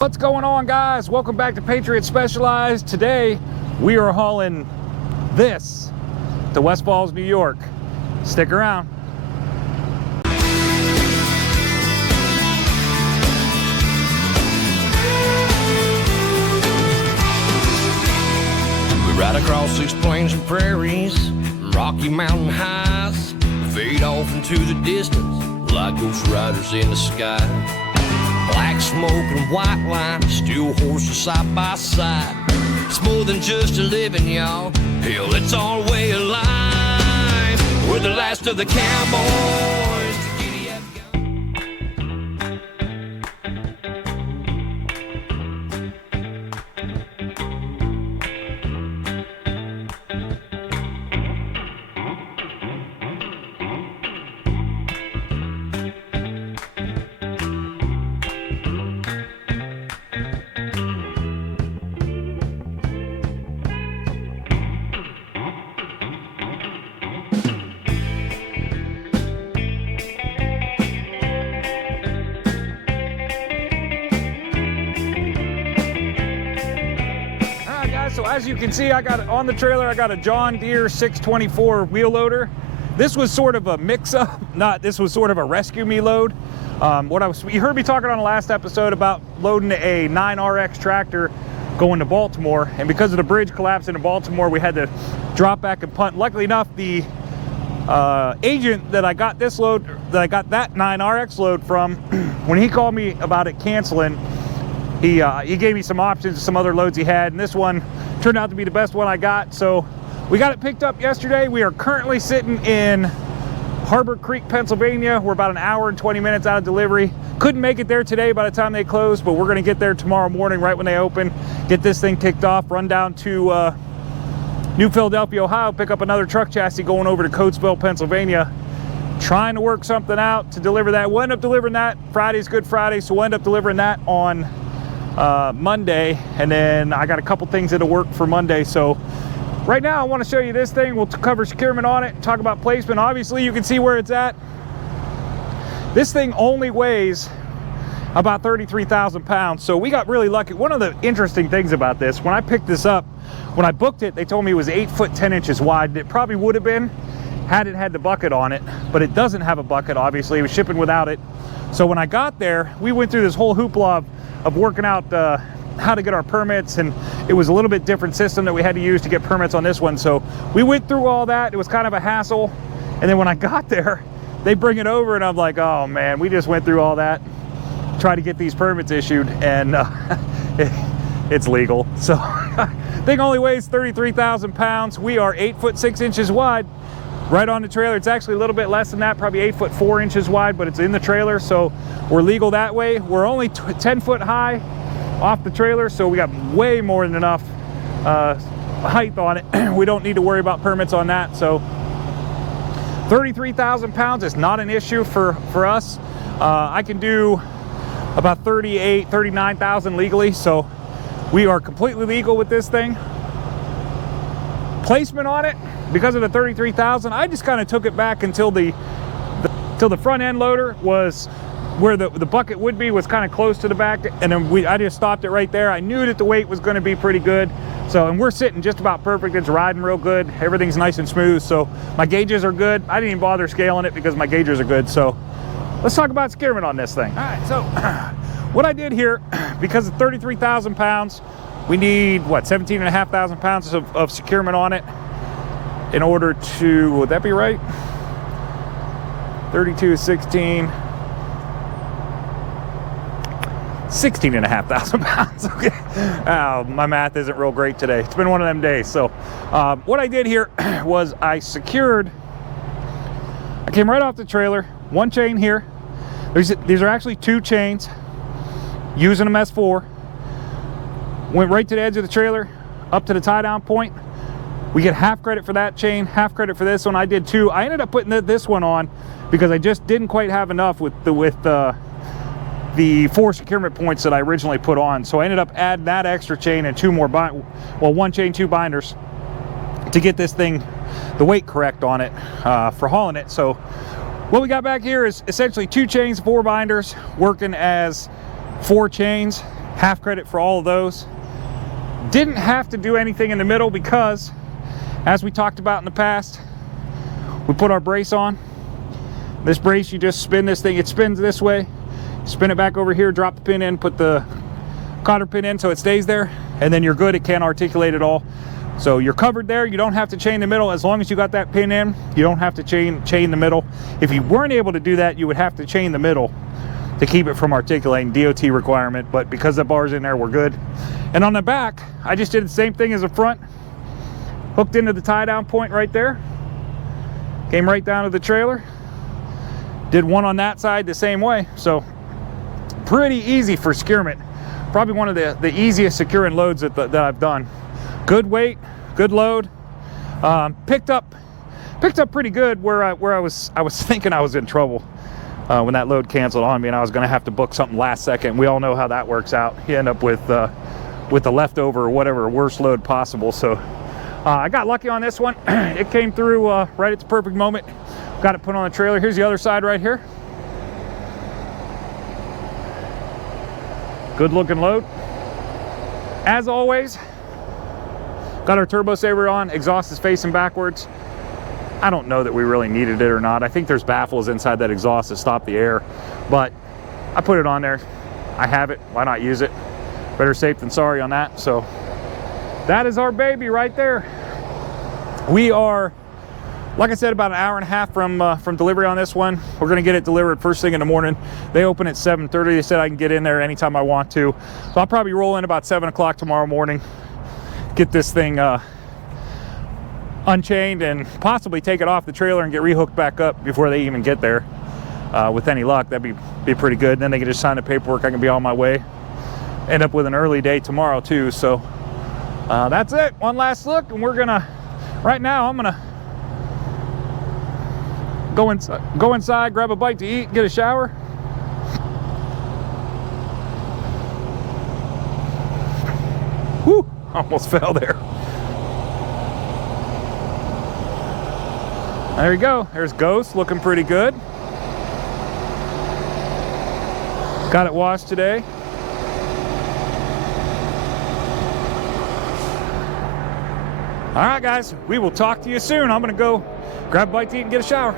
What's going on, guys? Welcome back to Patriot Specialized. Today we are hauling this to West Falls, New York. Stick around. We ride across these plains and prairies, rocky mountain highs, fade off into the distance like ghost riders in the sky. Black smoke and white line, steel horses side by side. It's more than just a living, y'all. Hell, it's our way of life. We're the last of the cowboys. So as you can see, I got on the trailer, I got a John Deere 624 wheel loader. This was sort of a mix-up, this was sort of a rescue me load. You heard me talking on the last episode about loading a 9RX tractor going to Baltimore, and because of the bridge collapsing in Baltimore, we had to drop back and punt. Luckily enough, the agent that I got that 9RX load from, when he called me about it canceling, he gave me some options of some other loads he had, and this one turned out to be the best one I got. So we got it picked up yesterday. We are currently sitting in Harbor Creek, Pennsylvania. We're about an hour and 20 minutes out of delivery. Couldn't make it there today by the time they closed, but we're gonna get there tomorrow morning right when they open, get this thing kicked off, run down to New Philadelphia, Ohio, pick up another truck chassis going over to Coatesville, Pennsylvania. Trying to work something out to deliver that. We'll end up delivering that. Friday's Good Friday, so we'll end up delivering that on Monday, and then I got a couple things that'll work for Monday. So right now I want to show you this thing. We'll cover securement on it, talk about placement. Obviously you can see where it's at. This thing only weighs about 33,000 pounds, so we got really lucky. One of the interesting things about this, when I picked this up, when I booked it, they told me it was 8 foot 10 inches wide. It probably would have been had it had the bucket on it, but it doesn't have a bucket. Obviously it was shipping without it. So when I got there, we went through this whole hoopla of working out how to get our permits, and it was a little bit different system that we had to use to get permits on this one. So we went through all that. It was kind of a hassle, and then when I got there, they bring it over, and I'm like, oh man, we just went through all that, try to get these permits issued, and it's legal. So thing only weighs 33,000 pounds. We are 8 foot 6 inches wide. Right on the trailer. It's actually a little bit less than that, probably 8 foot 4 inches wide, but it's in the trailer, so we're legal that way. We're only 10 foot high off the trailer, so we got way more than enough height on it. We don't need to worry about permits on that. So 33,000 pounds is not an issue for us. I can do about 39,000 legally, so we are completely legal with this thing. Placement on it, because of the 33,000, I just kind of took it back until the front end loader was where the bucket would be, was kind of close to the back, and then I just stopped it right there. I knew that the weight was going to be pretty good, so, and we're sitting just about perfect. It's riding real good. Everything's nice and smooth, so my gauges are good. I didn't even bother scaling it because my gauges are good. So let's talk about securement on this thing. All right, so what I did here, because of 33,000 pounds, we need, what, 17,500 pounds of securement on it in order to, would that be right? 32, 16, 16,500 pounds. Okay. My math isn't real great today. It's been one of them days. So what I did here was I came right off the trailer, one chain here. These are actually two chains, using them as 4. Went right to the edge of the trailer, up to the tie down point. We get half credit for that chain, half credit for this one. I did 2. I ended up putting this one on because I just didn't quite have enough with the 4 securement points that I originally put on. So I ended up adding that extra chain and 2 more one chain, 2 binders to get this thing, the weight correct on it for hauling it. So what we got back here is essentially 2 chains, 4 binders, working as 4 chains. half credit for all of those. Didn't have to do anything in the middle because, as we talked about in the past, we put our brace on. This brace, you just spin this thing, it spins this way, spin it back over here, drop the pin in, put the cotter pin in so it stays there, and then you're good. It can't articulate at all. So you're covered there. You don't have to chain the middle. As long as you got that pin in, you don't have to chain the middle. If you weren't able to do that, you would have to chain the middle to keep it from articulating, DOT requirement, but because the bar's in there, we're good. And on the back, I just did the same thing as the front. Hooked into the tie down point right there. Came right down to the trailer. Did one on that side the same way. So pretty easy for securement. Probably one of the easiest securing loads that I've done. Good weight, good load. Picked up pretty good where I was thinking I was in trouble when that load canceled on me and I was going to have to book something last second. We all know how that works out. You end up with the leftover or whatever worst load possible. So I got lucky on this one. It came through right at the perfect moment. Got it put on the trailer. Here's the other side right here. Good looking load. As always, got our turbo saver on. Exhaust is facing backwards. I don't know that we really needed it or not. I think there's baffles inside that exhaust to stop the air, but I put it on there. I have it. Why not use it? Better safe than sorry on that. So that is our baby right there. We are, like I said, about an hour and a half from delivery on this one. We're gonna get it delivered first thing in the morning. They open at 7:30. They said I can get in there anytime I want to. So I'll probably roll in about 7 o'clock tomorrow morning, get this thing unchained and possibly take it off the trailer and get rehooked back up before they even get there. With any luck, that'd be pretty good. Then they can just sign the paperwork. I can be on my way. End up with an early day tomorrow too. So that's it. One last look, and we're gonna, right now, I'm gonna go inside, grab a bite to eat, get a shower. Whew, almost fell there. There you go. There's Ghost, looking pretty good. Got it washed today. All right, guys, we will talk to you soon. I'm gonna go grab a bite to eat and get a shower.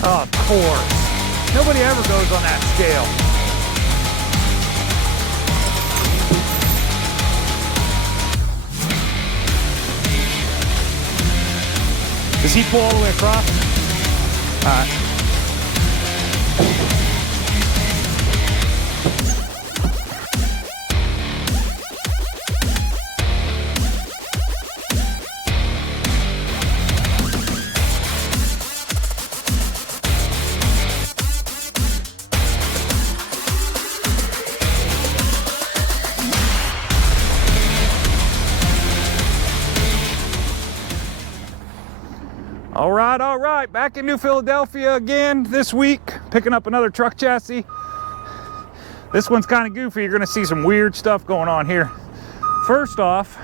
Of course. Nobody ever goes on that scale. Does he pull all the way across? All right. All right, back in New Philadelphia again this week, picking up another truck chassis. This one's kind of goofy. You're gonna see some weird stuff going on here. First off,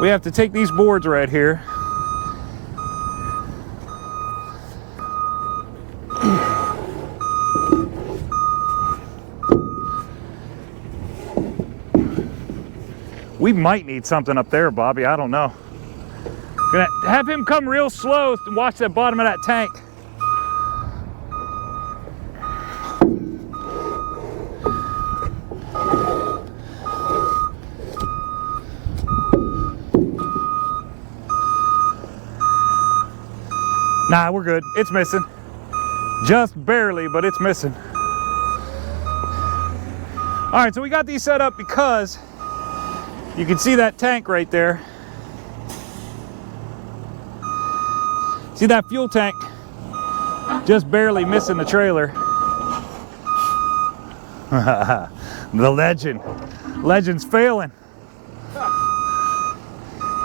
we have to take these boards right here. We might need something up there, Bobby, I don't know. Gonna have him come real slow and watch that bottom of that tank. Nah, we're good. It's missing. Just barely, but it's missing. All right, so we got these set up because you can see that tank right there. See that fuel tank just barely missing the trailer. The legend. Legend's failing.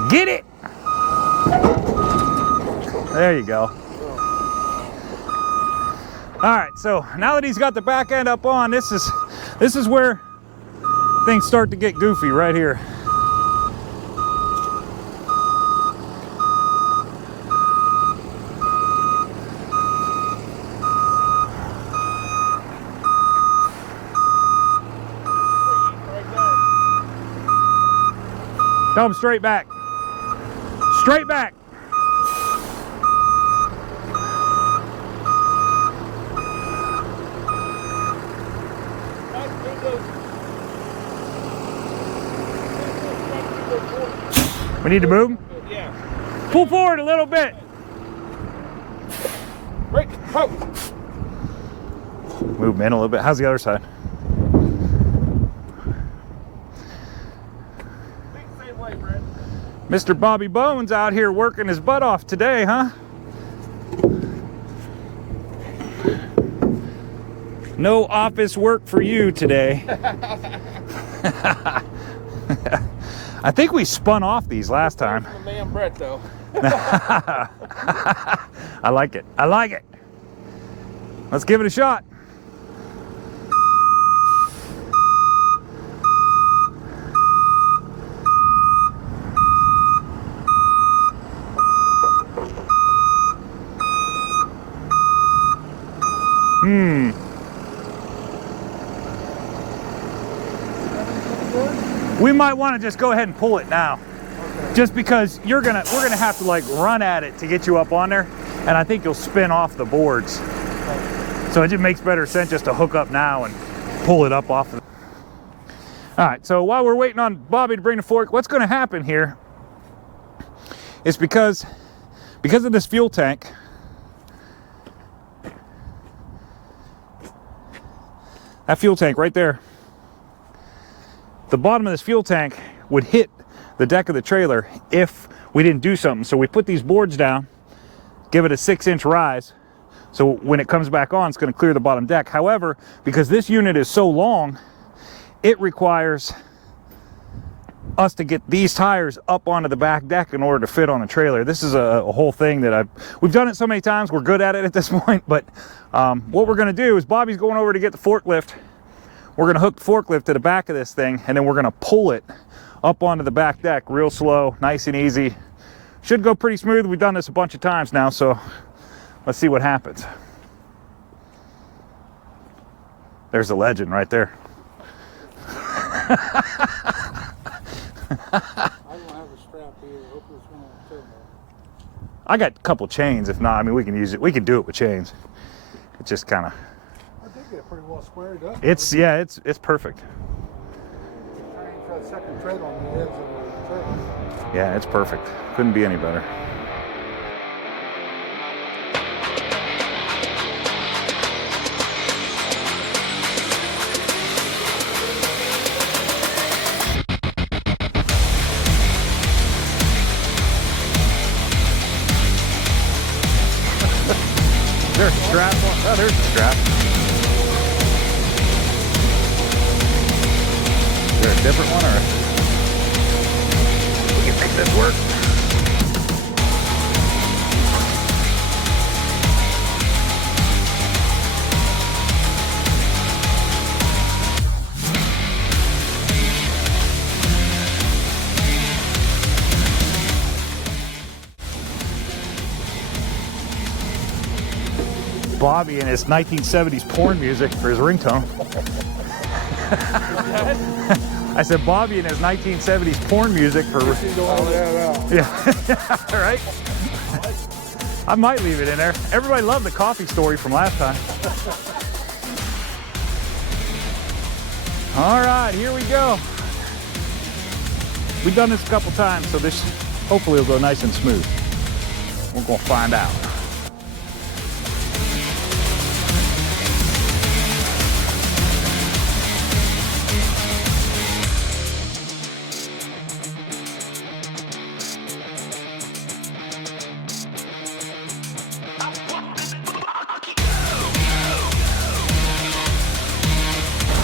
Get it! There you go. All right, so now that he's got the back end up on, this is where things start to get goofy right here. Come straight back. Straight back. We need to move? Yeah. Pull forward a little bit. Right. Oh. Move in a little bit. How's the other side? Same way, Brett. Mr. Bobby Bones out here working his butt off today, huh? No office work for you today. I think we spun off these last time. The man Brett, though. I like it. I like it. Let's give it a shot. We might want to just go ahead and pull it now. Okay. Just because we're gonna have to like run at it to get you up on there, and I think you'll spin off the boards. So it just makes better sense just to hook up now and pull it up off of. All right, so while we're waiting on Bobby to bring the fork, what's gonna happen here is because of this fuel tank, that fuel tank right there, the bottom of this fuel tank would hit the deck of the trailer if we didn't do something. So we put these boards down, give it a 6-inch rise, so when it comes back on, it's going to clear the bottom deck. However, because this unit is so long, it requires us to get these tires up onto the back deck in order to fit on the trailer. This is a whole thing that we've done it so many times, we're good at it at this point, but what we're going to do is Bobby's going over to get the forklift. We're going to hook the forklift to the back of this thing, and then we're going to pull it up onto the back deck real slow, nice and easy. Should go pretty smooth. We've done this a bunch of times now, so let's see what happens. There's the legend right there. I don't have a strap here. I hope this one won't tear me. I got a couple chains. If not, I mean, we can use it. We can do it with chains. It just kind of. I think they're pretty well squared up. It's perfect. I ain't got a second tread on the edge of the trailer. Yeah, it's perfect. Couldn't be any better. There's a strap on. Oh, there's the strap. Is there a different one or? We can make this work. Bobby and his 1970s porn music for his ringtone. I said Bobby and his 1970s porn music for. Yeah, right. I might leave it in there. Everybody loved the coffee story from last time. All right, here we go. We've done this a couple times, so this hopefully will go nice and smooth. We're gonna find out.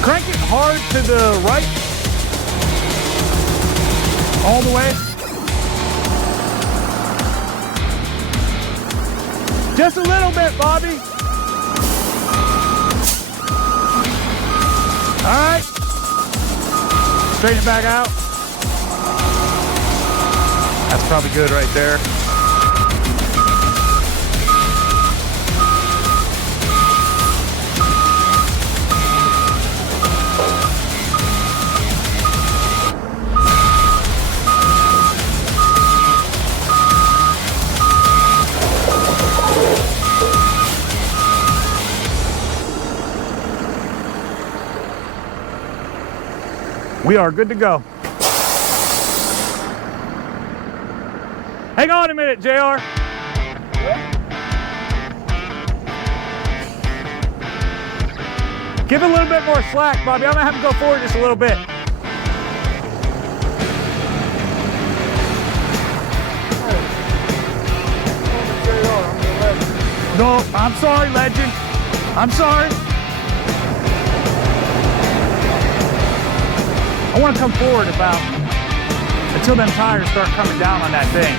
Crank hard to the right. All the way. Just a little bit, Bobby. All right. Straighten it back out. That's probably good right there. We are good to go. Hang on a minute, JR. Give it a little bit more slack, Bobby. I'm gonna have to go forward just a little bit. No, I'm sorry, legend. I'm sorry. I want to come forward about until them tires start coming down on that thing.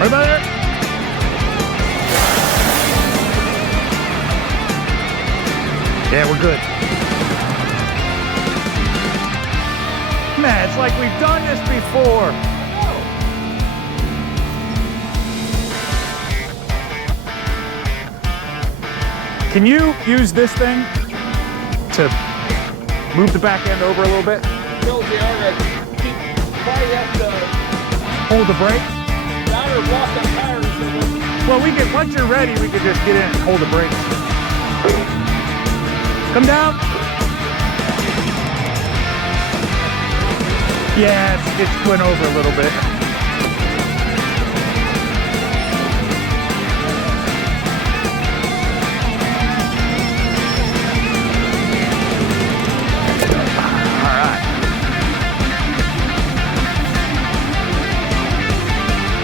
Right about there? Yeah, we're good. Man, it's like we've done this before. Can you use this thing to move the back end over a little bit? No, JR, probably have to Hold the brake? down or block the tires. Well, we can, once you're ready, we can just get in and hold the brake. Come down. Yeah, it's went over a little bit.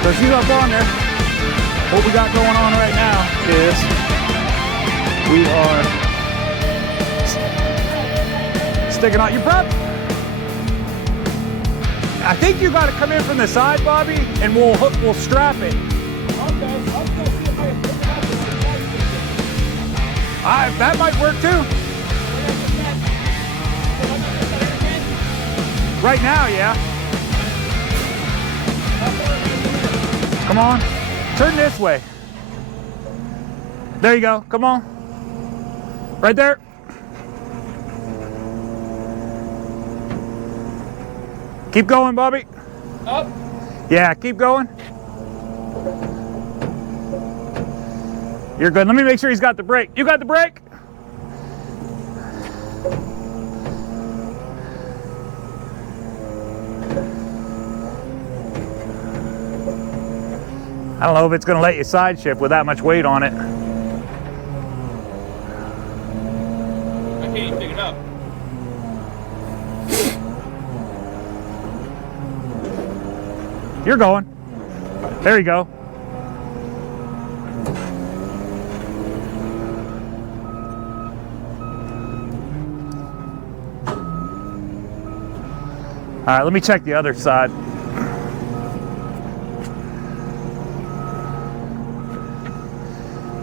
So she's up on there. What we got going on right now is we are sticking out your prep. I think you got to come in from the side, Bobby, and we'll strap it. That might work too. Right now, yeah. Come on, turn this way. There you go, come on. Right there. Keep going, Bobby. Up. Yeah, keep going. You're good. Let me make sure he's got the brake. You got the brake? I don't know if it's going to let you side shift with that much weight on it. I can't even pick it up. You're going. There you go. All right, let me check the other side.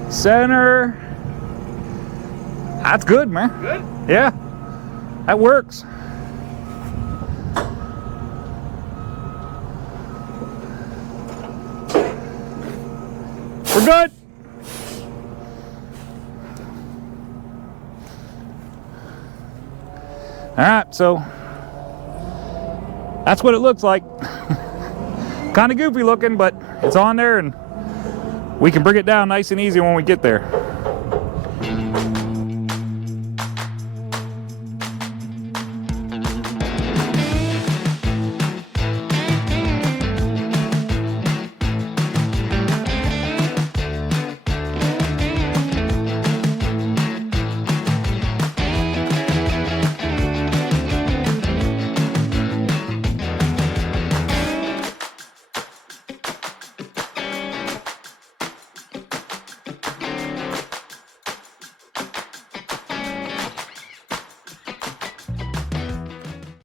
Center. That's good, man. Good? Yeah, that works. We're good. All right, so that's what it looks like. Kind of goofy looking, but it's on there and we can bring it down nice and easy when we get there.